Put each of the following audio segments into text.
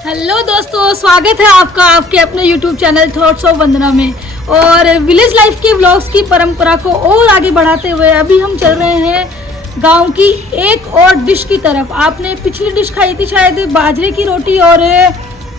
Hello दोस्तों, स्वागत है आपका आपके अपने YouTube चैनल थॉट्स ऑफ वंदना में। और विलेज लाइफ के व्लॉग्स की परंपरा को और आगे बढ़ाते हुए अभी हम चल रहे हैं गांव की एक और डिश की तरफ। आपने पिछली डिश खाई थी शायद बाजरे की रोटी और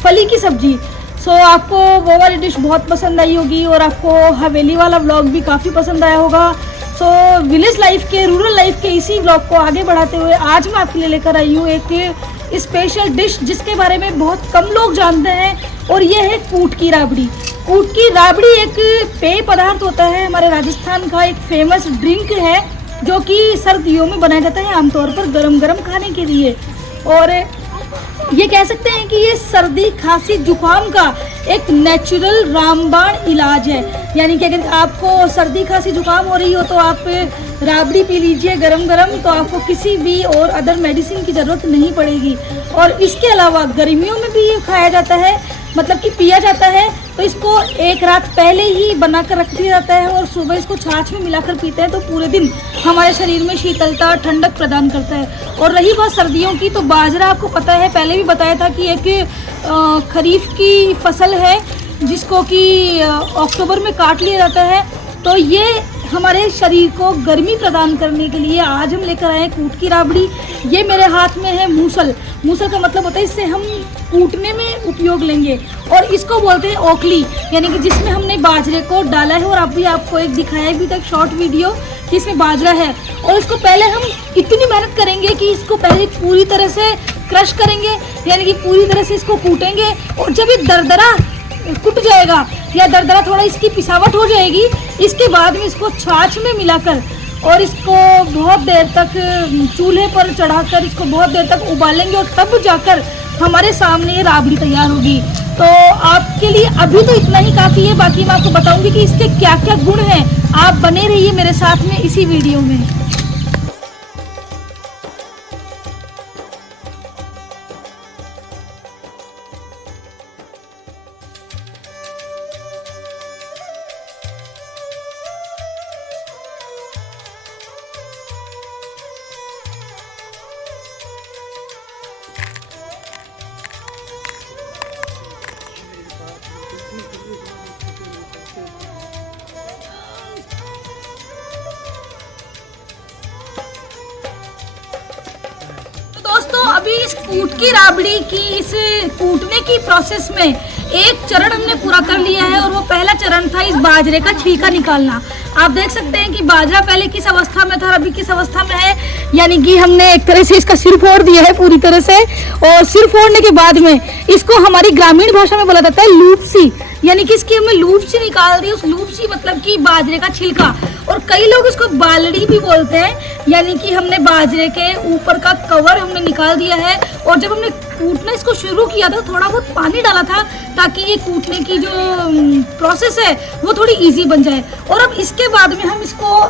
फली की सब्जी। सो आपको वो वाली डिश बहुत पसंद आई होगी और आपको हवेली वाला व्लॉग भी काफ़ी पसंद आया होगा। सो विलेज लाइफ के, रूरल लाइफ के इसी व्लॉग को आगे बढ़ाते हुए आज मैं आपके लिए लेकर आई हूँ एक स्पेशल डिश जिसके बारे में बहुत कम लोग जानते हैं, और ये है कूट की राबड़ी। कूट की राबड़ी एक पेय पदार्थ होता है, हमारे राजस्थान का एक फेमस ड्रिंक है जो कि सर्दियों में बनाया जाता है आमतौर पर गरम गरम खाने के लिए। और ये कह सकते हैं कि ये सर्दी खांसी जुकाम का एक नेचुरल रामबाण इलाज है। यानी कि अगर आपको सर्दी खांसी जुकाम हो रही हो तो आप राबड़ी पी लीजिए गरम गरम, तो आपको किसी भी और अदर मेडिसिन की ज़रूरत नहीं पड़ेगी। और इसके अलावा गर्मियों में भी ये खाया जाता है, मतलब कि पिया जाता है। तो इसको एक रात पहले ही बना कर रख दिया जाता है और सुबह इसको छाछ में मिलाकर पीते हैं तो पूरे दिन हमारे शरीर में शीतलता ठंडक प्रदान करता है। और रही बात सर्दियों की, तो बाजरा आपको पता है, पहले भी बताया था कि एक खरीफ की फसल है जिसको कि अक्टूबर में काट लिया जाता है। तो ये हमारे शरीर को गर्मी प्रदान करने के लिए आज हम लेकर आए हैं कूट की राबड़ी। ये मेरे हाथ में है मूसल। मूसल का मतलब होता है इससे हम कूटने में उपयोग लेंगे। और इसको बोलते हैं ओखली, यानी कि जिसमें हमने बाजरे को डाला है। और अभी आपको एक दिखाया भी था एक शॉर्ट वीडियो कि इसमें बाजरा है। और इसको पहले हम इतनी मेहनत करेंगे कि इसको पहले पूरी तरह से क्रश करेंगे, यानी कि पूरी तरह से इसको कूटेंगे। और जब ये दरदरा कुट जाएगा या दरदरा थोड़ा इसकी पिसावट हो जाएगी, इसके बाद में इसको छाछ में मिलाकर और इसको बहुत देर तक चूल्हे पर चढ़ाकर इसको बहुत देर तक उबालेंगे और तब जाकर हमारे सामने ये राबड़ी तैयार होगी। तो आपके लिए अभी तो इतना ही काफ़ी है, बाकी मैं आपको बताऊंगी कि इसके क्या क्या गुण हैं। आप बने रहिए मेरे साथ में इसी वीडियो में। दोस्तों, अभी इस कूट की राबड़ी की इस कूटने की प्रोसेस में एक चरण हमने पूरा कर लिया है, और वो पहला चरण था इस बाजरे का छिलका निकालना। आप देख सकते हैं कि बाजरा पहले किस अवस्था में था और अभी किस अवस्था में है। यानी कि हमने एक तरह से इसका सिर फोड़ दिया है पूरी तरह से, और सिर फोड़ने के बाद में इसको हमारी ग्रामीण भाषा में बोला जाता है लूपसी, यानी कि इसकी हमने लूपसी निकाल दी। उस लूपसी मतलब कि बाजरे का छिलका, और कई लोग इसको बालड़ी भी बोलते हैं। यानी कि हमने बाजरे के ऊपर का कवर हमने निकाल दिया है। और जब हमने कूटना इसको शुरू किया था थोड़ा बहुत पानी डाला था ताकि ये कूटने की जो प्रोसेस है वो थोड़ी इजी बन जाए। और अब इसके बाद में हम इसको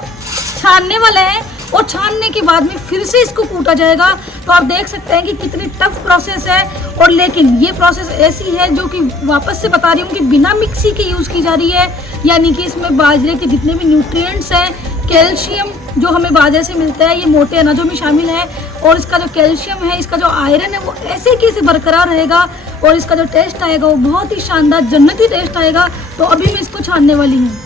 छानने वाले हैं, और छानने के बाद में फिर से इसको कूटा जाएगा। तो आप देख सकते हैं कि कितनी टफ प्रोसेस है। और लेकिन ये प्रोसेस ऐसी है जो कि वापस से बता रही हूँ कि बिना मिक्सी के यूज़ की जा रही है। यानी कि इसमें बाजरे के जितने भी न्यूट्रिएंट्स हैं, कैल्शियम जो हमें बाजरे से मिलता है, ये मोटे अनाजों में शामिल है। और इसका जो कैल्शियम है, इसका जो आयरन है, वो ऐसे कैसे बरकरार रहेगा। और इसका जो टेस्ट आएगा वो बहुत ही शानदार जन्नती टेस्ट आएगा। तो अभी मैं इसको छानने वाली हूँ।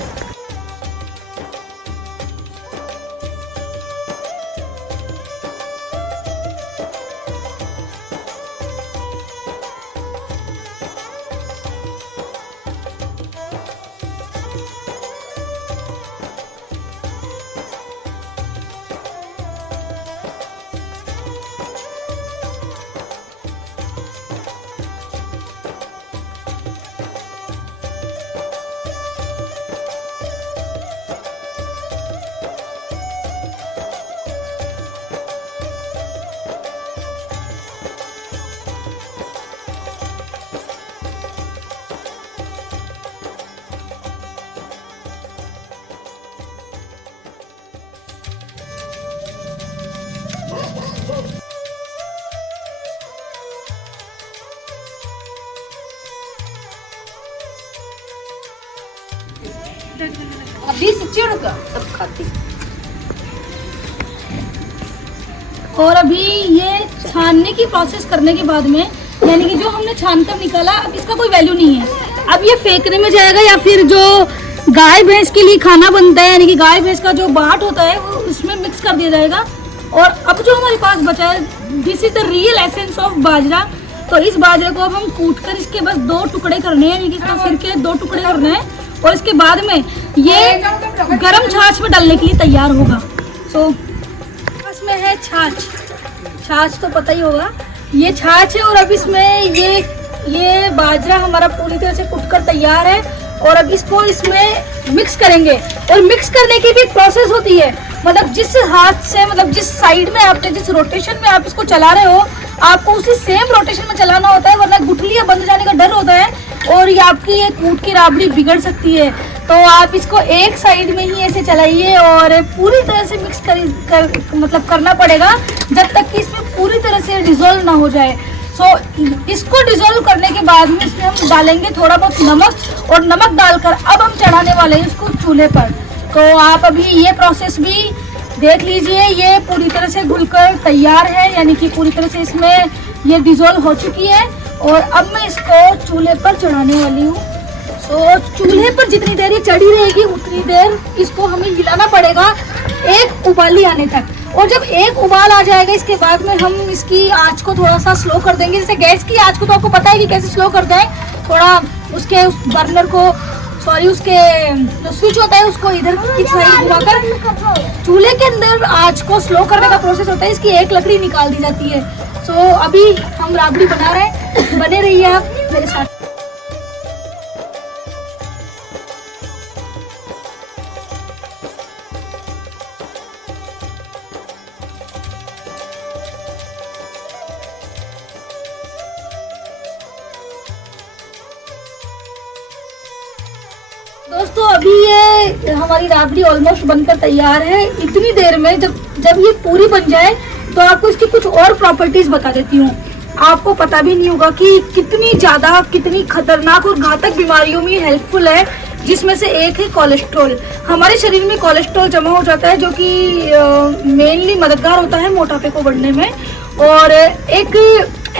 अभी से चिढ़ का तब खाती। और अभी ये छानने की प्रोसेस करने के बाद में यानी कि जो हमने छान कर निकाला अब इसका कोई वैल्यू नहीं है। अब ये फेंकने में जाएगा या फिर जो गाय भैंस के लिए खाना बनता है यानी कि गाय भैंस का जो बाट होता है वो उसमें मिक्स कर दिया जाएगा। और अब जो हमारे पास बचा है, this is the real essence of bajra. तो इस बाजरे को अब हम कूट कर इसके बस 2 टुकड़े करने हैं, यानी कि इसका सिर के 2 टुकड़े करने हैं और इसके बाद में ये गरम छाछ में डालने के लिए तैयार होगा। सो इसमें है छाछ, छाछ तो पता ही होगा, ये छाछ है। और अब इसमें ये बाजरा हमारा पूरी तरह से कुटकर तैयार है और अब इसको इसमें मिक्स करेंगे। और मिक्स करने की भी एक प्रोसेस होती है, मतलब जिस हाथ से, मतलब जिस साइड में आपने, जिस रोटेशन में आप इसको चला रहे हो, आपको उसी सेम रोटेशन में चलाना होता है, वरना गुठली बंद जाने का डर होता है और ये आपकी ये कूट की राबड़ी बिगड़ सकती है। तो आप इसको एक साइड में ही ऐसे चलाइए और पूरी तरह से मिक्स मतलब करना पड़ेगा जब तक कि इसमें पूरी तरह से डिजोल्व ना हो जाए। सो इसको डिजोल्व करने के बाद में इसमें हम डालेंगे थोड़ा बहुत नमक और नमक डालकर अब हम चढ़ाने वाले हैं इसको चूल्हे पर। तो आप अभी ये प्रोसेस भी देख लीजिए, ये पूरी तरह से घुलकर तैयार है, यानी कि पूरी तरह से इसमें ये डिजोल्व हो चुकी है। और अब मैं इसको चूल्हे पर चढ़ाने वाली हूँ। सो चूल्हे पर जितनी देर ये चढ़ी रहेगी उतनी देर इसको हमें हिलाना पड़ेगा एक उबाली आने तक। और जब एक उबाल आ जाएगा इसके बाद में हम इसकी आंच को थोड़ा सा स्लो कर देंगे। जैसे गैस की आंच को तो आपको पता है कि कैसे स्लो करते हैं, थोड़ा उसके उस बर्नर को, सॉरी उसके जो स्विच होता है उसको इधर की साइड घुमाकर चूल्हे के अंदर आंच को स्लो करने का प्रोसेस होता है। इसकी एक लकड़ी निकाल दी जाती है। सो अभी हम राबड़ी बना रहे हैं, बने रहिए आप मेरे साथ। दोस्तों अभी ये हमारी राबड़ी ऑलमोस्ट बनकर तैयार है। इतनी देर में जब ये पूरी बन जाए तो आपको इसकी कुछ और प्रॉपर्टीज बता देती हूँ। आपको पता भी नहीं होगा कि कितनी ज़्यादा, कितनी खतरनाक और घातक बीमारियों में हेल्पफुल है, जिसमें से एक है कोलेस्ट्रॉल। हमारे शरीर में कोलेस्ट्रॉल जमा हो जाता है जो कि मेनली मददगार होता है मोटापे को बढ़ने में। और एक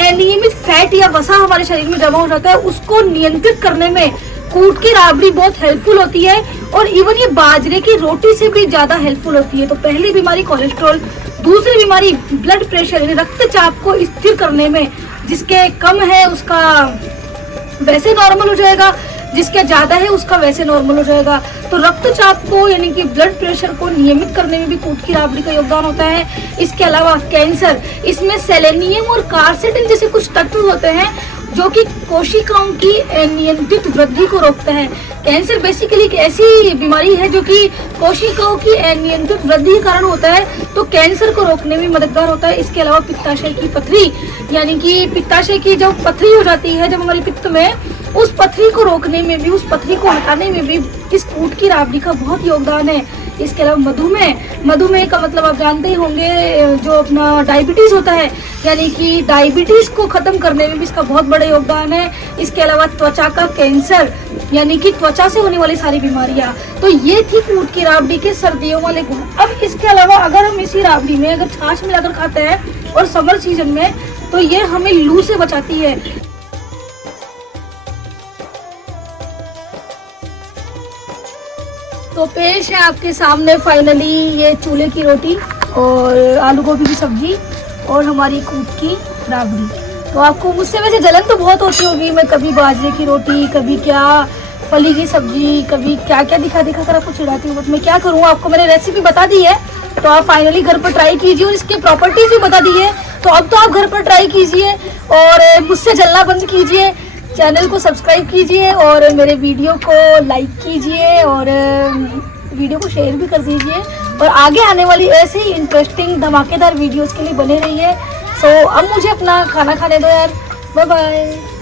अनियमित फैट या वसा हमारे शरीर में जमा हो जाता है, उसको नियंत्रित करने में कूट की राबड़ी बहुत हेल्पफुल होती है। और इवन ये बाजरे की रोटी से भी ज्यादा हेल्पफुल होती है। तो पहली बीमारी कोलेस्ट्रॉल, दूसरी बीमारी ब्लड प्रेशर यानी रक्तचाप को स्थिर करने में, जिसके कम है उसका वैसे नॉर्मल हो जाएगा, जिसके ज्यादा है उसका वैसे नॉर्मल हो जाएगा। तो रक्तचाप को यानी कि ब्लड प्रेशर को नियमित करने में भी कूट की राबड़ी का योगदान होता है। इसके अलावा कैंसर, इसमें सेलेनियम और कार्सेटिन जैसे कुछ तत्व होते हैं जो कि कोशिकाओं की नियंत्रित वृद्धि को रोकता है। कैंसर बेसिकली एक ऐसी बीमारी है जो कि कोशिकाओं की अनियंत्रित वृद्धि के कारण होता है, तो कैंसर को रोकने में मददगार होता है। इसके अलावा पित्ताशय की पथरी, यानी कि पित्ताशय की जो पथरी हो जाती है जब हमारी पित्त में, उस पथरी को रोकने में भी, उस पथरी को हटाने में भी इस कूट की राबड़ी का बहुत योगदान है। इसके अलावा मधुमेह, मधुमेह का मतलब आप जानते ही होंगे, जो अपना डायबिटीज होता है, यानी कि डायबिटीज को खत्म करने में भी इसका बहुत बड़ा योगदान है। इसके अलावा त्वचा का कैंसर, यानी कि त्वचा से होने वाली सारी बीमारियां। तो ये थी कूट की राबड़ी के सर्दियों वाले गुण। अब इसके अलावा अगर हम इसी राबड़ी में अगर छाछ मिलाकर खाते हैं और समर सीजन में, तो ये हमें लू से बचाती है। तो पेश है आपके सामने फाइनली ये चूल्हे की रोटी और आलू गोभी की सब्जी और हमारी कूट की राबड़ी। तो आपको मुझसे वैसे जलन तो बहुत होती होगी, मैं कभी बाजरे की रोटी, कभी क्या फली की सब्जी, कभी क्या क्या दिखा कर आपको चिढ़ाती हूँ। बट मैं क्या करूँ, आपको मैंने रेसिपी बता दी है तो आप फाइनली घर पर ट्राई कीजिए और इसके प्रॉपर्टीज भी बता दी है। तो अब तो आप घर पर ट्राई कीजिए और मुझसे जलना बंद कीजिए, चैनल को सब्सक्राइब कीजिए और मेरे वीडियो को लाइक कीजिए और वीडियो को शेयर भी कर दीजिए। और आगे आने वाली ऐसे ही इंटरेस्टिंग धमाकेदार वीडियोस के लिए बने रहिए। सो अब मुझे अपना खाना खाने दो यार, बाय बाय।